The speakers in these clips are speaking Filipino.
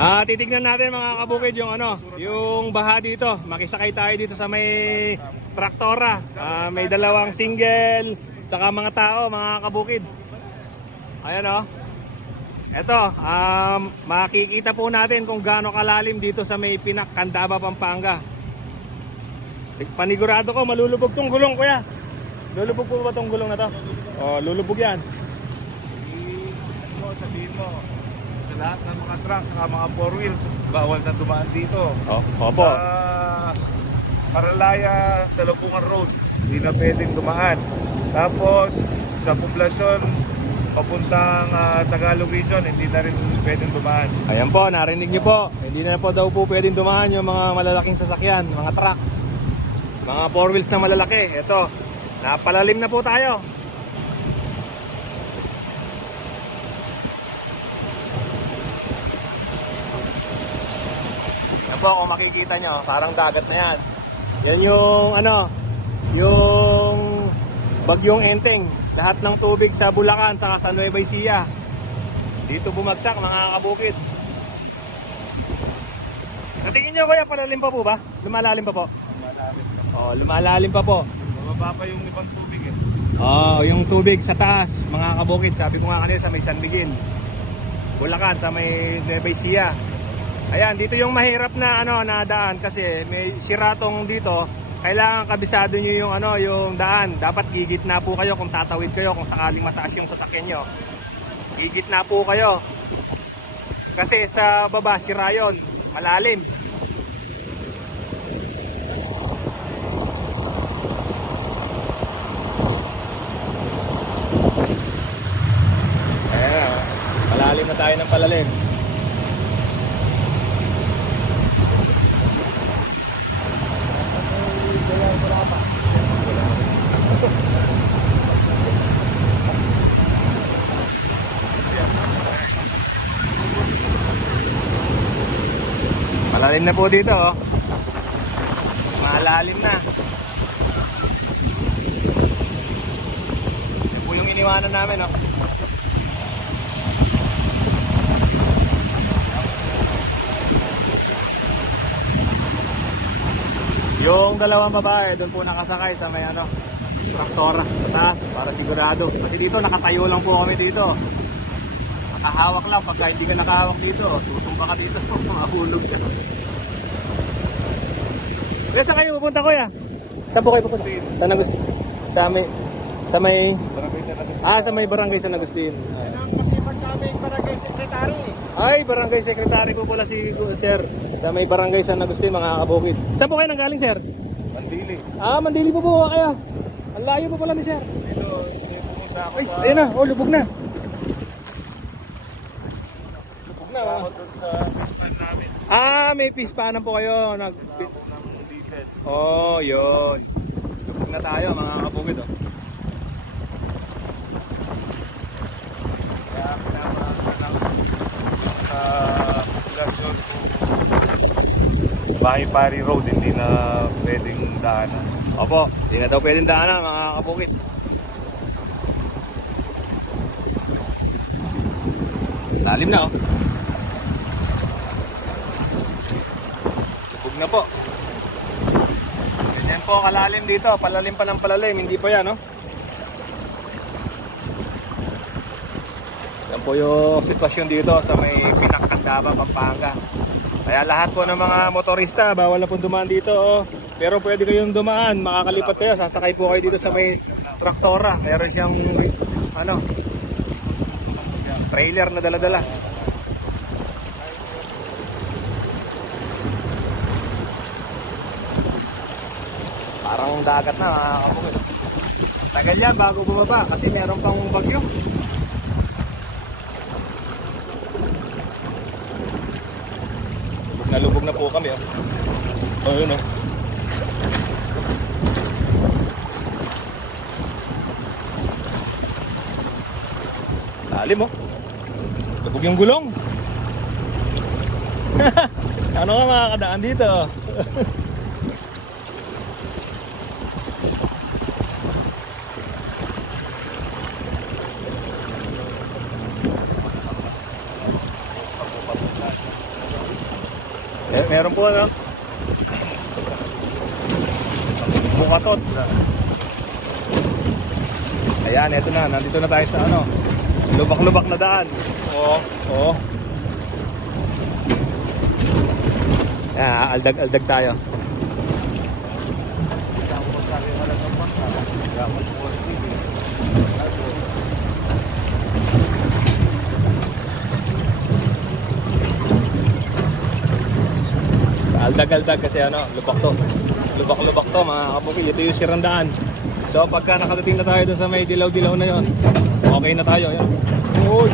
Ah, titignan natin mga kabukid yung ano, yung baha dito. Makisakay tayo dito sa may traktora. Ah, may dalawang single, saka mga tao, mga kabukid. Ayan oh. Ito, um, makikita po natin kung gaano kalalim dito sa may Pinak, Candaba, Pampanga. Panigurado ko, malulubog tong gulong, kuya. Lulubog po ba tong gulong na to? Oh, lulubog yan. sabihin mo, lahat ng mga trucks, saka mga four wheels, bawal na dumaan dito. Oh, opo. Sa Paralaya, sa Lapungan Road, hindi na pwedeng dumaan. Tapos, sa poblasyon, papuntang ah, Tagalog Region, hindi na rin pwedeng dumaan. Ayan po, narinig niyo po. Hindi na po daw po pwedeng dumaan yung mga malalaking sasakyan, mga truck. Mga four wheels na malalaki. Ito, napalalim na po tayo. Po, kung makikita nyo, parang dagat na yan. Yan yung, ano, yung bagyong enteng. Lahat ng tubig sa Bulacan, sa Nueva Ecija. Dito bumagsak mga kabukid. Natingin nyo kuya, palalim pa po ba? Lumalalim pa po? Malalim. Oh, lumalalim pa po. Mababa pa yung ibang tubig eh. Oh, yung tubig sa taas, mga kabukid. Sabi ko nga kanina sa may San Miguel. Bulacan, sa may Nueva Ecija. Ayan, dito yung mahirap na ano na daan kasi may siratong dito. Kailangan kabisado nyo yung ano, yung daan. Dapat gigit na po kayo kung tatawid kayo kung sakaling mataas yung sasakyan nyo. Gigit na po kayo. Kasi sa baba, sira yun. Malalim. Ayan na. oh. Palalim na tayo ng palalim. Malalim na po dito, oh. Malalim na. Yan po yung iniwanan namin, oh. Yung dalawang babae, doon po nakasakay sa may ano, traktora sa taas para sigurado. Kasi dito nakatayo lang po kami dito. Nakahawak lang pagka hindi ka nakahawak dito, tutumba ka dito, mahulog ka. Kaya saan kayo pupunta kuya? Saan po kayo pupunta? Sa Agustin. Sa may sa may Barangay sa Nagas. ah sa may barangay San Agustin. Ang masipag namin barangay secretary. Ay, barangay secretary po pala si sir. Sa may barangay San Agustin mga kabukid. Saan po kayo nanggaling sir? Mandili. Ah, Mandili po po kaya. Ang layo po pala ni sir. Dito, dito pumunta ako Ay, ayun na. Oh, lubog na. Lubog na. Oh. Ah, may pispanan po kayo. Nag... Oh, yun. Lubog na tayo mga kabukid. Oh. Kaya sa populasyon Bahay Pari Road, hindi na pwedeng daanan. Opo, hindi na daw pwedeng daanan mga kabukid. Lalim na oh. Na po. Ganyan po kalalim dito. Palalim pa ng palalim. Hindi pa yan, no? Yan po yung sitwasyon dito sa may Pinakandaba, Pampanga. Kaya lahat po ng mga motorista, bawal na po dumaan dito. Oh. Pero pwede kayong dumaan, makakalipat kayo. Sasakay po kayo dito sa may traktora. Meron siyang, ano, trailer na dala-dala. Parang dagat na, mga kabukid. Tagal yan bago bumaba kasi meron pang bagyo. Lubog na lubog na po kami. Oh, oh yun oh. Lalim oh. Lubog yung gulong. ano ka makakadaan dito? meron po ano? Bukatot. Ayan, eto na. Nandito na tayo sa ano. Lubak-lubak na daan. Oo. Oo. Ayan, aldag-aldag tayo. Aldag-aldag kasi ano, lubak to. Lubak-lubak to mga kabukid. Ito yung sirandaan. So pagka nakadating na tayo dun sa may dilaw-dilaw na yon, okay na tayo. Yan. Uy!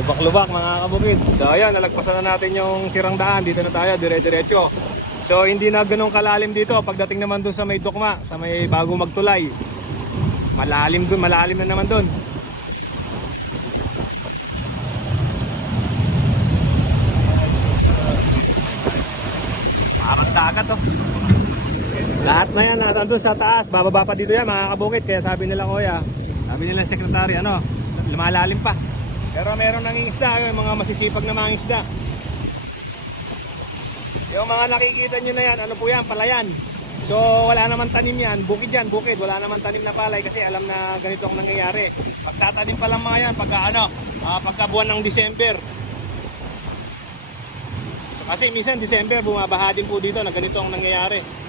Lubak-lubak mga kabukid. So ayan, nalagpasan na natin yung sirang daan. Dito na tayo, dire-diretso. So hindi na ganun kalalim dito. Pagdating naman dun sa may dukma, sa may bago magtulay. Malalim dun, malalim na naman dun. Parang dagat to. Lahat na yan, nandun sa taas. Bababa pa dito yan mga kabukid. Kaya sabi nila kuya, sabi nila sekretary, ano, lumalalim pa. Pero meron nang isda, yung mga masisipag na mga isda. Yung mga nakikita nyo na yan, ano po yan, palayan. So wala naman tanim yan, bukid yan, bukid. Wala naman tanim na palay kasi alam na ganito ang nangyayari. Pagtatanim pa lang mga yan, pagka ano, ah, pagka buwan ng December. Kasi minsan December bumabaha din po dito na ganito ang nangyayari.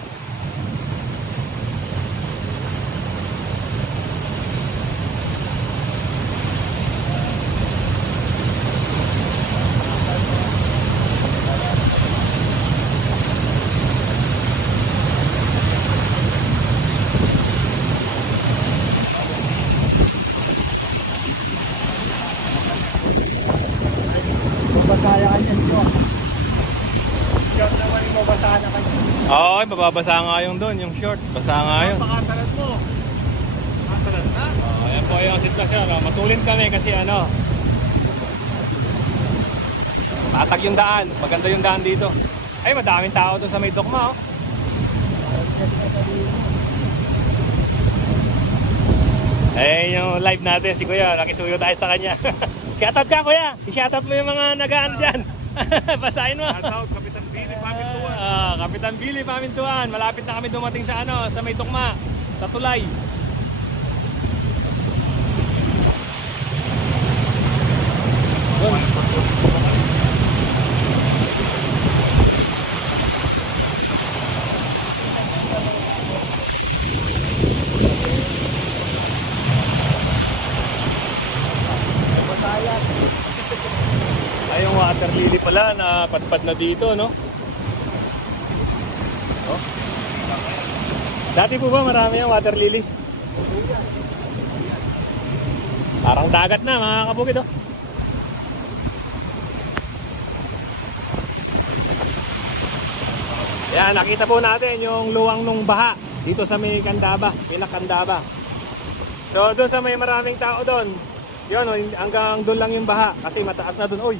Basaya ka niyan po. Ikaw naman yung mabasaan na kanya. Oo, okay, mababasa nga yung doon, yung short. Basa nga yun. Pakatalan mo. Pakatalan na. Oh, ayan po yung sitwasyon. No? Matulin kami kasi ano, matag yung daan. Maganda yung daan dito. Ay, madaming tao doon sa may dokma. Oh. Eh, yung live natin, si Kuya, nakisuyo tayo sa kanya. Shoutout ka, Kuya! I-shoutout mo yung mga nagaan dyan. Basahin mo. Shout out, Kapitan Kapitan Billy Pamintuan. Malapit na kami dumating sa ano, sa may tukma, sa tulay. Ay, water lily pala na padpad na dito, no? Dati po ba marami yung water lily? Parang dagat na mga kabukid, oh. Yan, nakita po natin yung luwang nung baha dito sa may Kandaba, Pinakandaba. So, doon sa may maraming tao doon, yun, oh, hanggang doon lang yung baha kasi mataas na doon. Uy,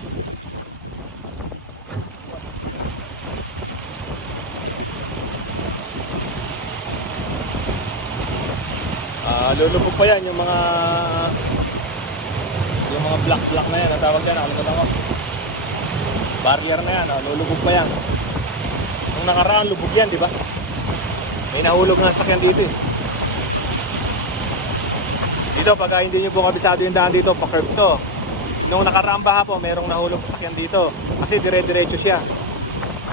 Ah, lulubog pa yan yung mga yung mga black black na yan, ang tawag yan, nakalimutan ko. Barrier na yan, ah, lulubog pa yan. Nung nakaraan, lubog yan, di ba? May nahulog na sakyan dito eh. Dito, pagka hindi nyo po kabisado yung daan dito, pa-curve to. Nung nakaraan baha po, merong nahulog sa sakyan dito. Kasi dire-diretso siya.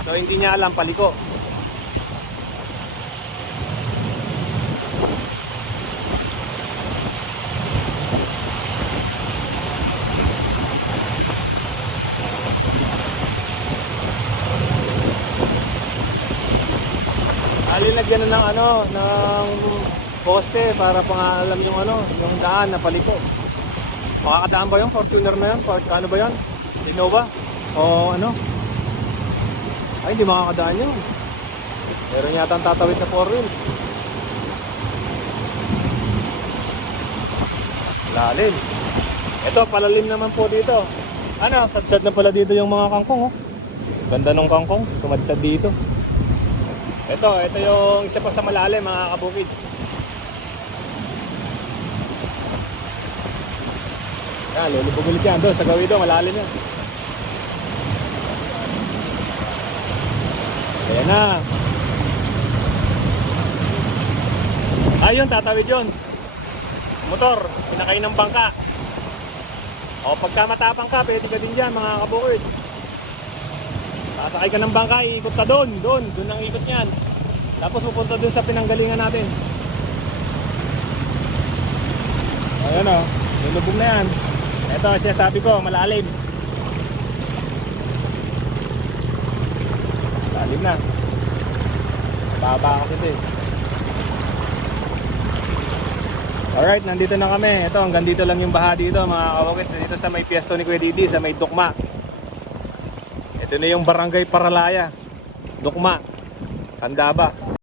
So, hindi niya alam paliko. Alinagyan na ng ano, ng poste para pang-alam yung ano, yung daan na paliko. Makakadaan ba yung Fortuner na yan? Fort, ano ba yan? Innova? O ano? Ay, hindi makakadaan yun. Meron yata ang tatawid na four wheels. Lalim. Ito, palalim naman po dito. Ano, sadsad na pala dito yung mga kangkong, oh. Ganda ng kangkong, sumadsad dito. Ito, ito yung isa pa sa malalim mga kabukid. Yan, lulubog ulit yan. Doon, sa gawin malalim yan. Ayan na. Ayun, tatawid yun. Motor, pinakay ng bangka. O pagka matapang ka, pwede ka din dyan mga kabukid. Sasakay ka ng bangka, iikot ka doon, doon, doon ang ikot niyan. Tapos pupunta doon sa pinanggalingan natin. Ayan o, nilubog na yan. Ito, siya sabi ko, malalim. Malalim na. Baba kasi ito eh. Alright, nandito na kami. Ito, hanggang dito lang yung baha dito mga kawakits. Dito sa may piesto ni Kuya Didi, sa may Dukma. Ito na yung barangay Paralaya. Dukma. Tandaba.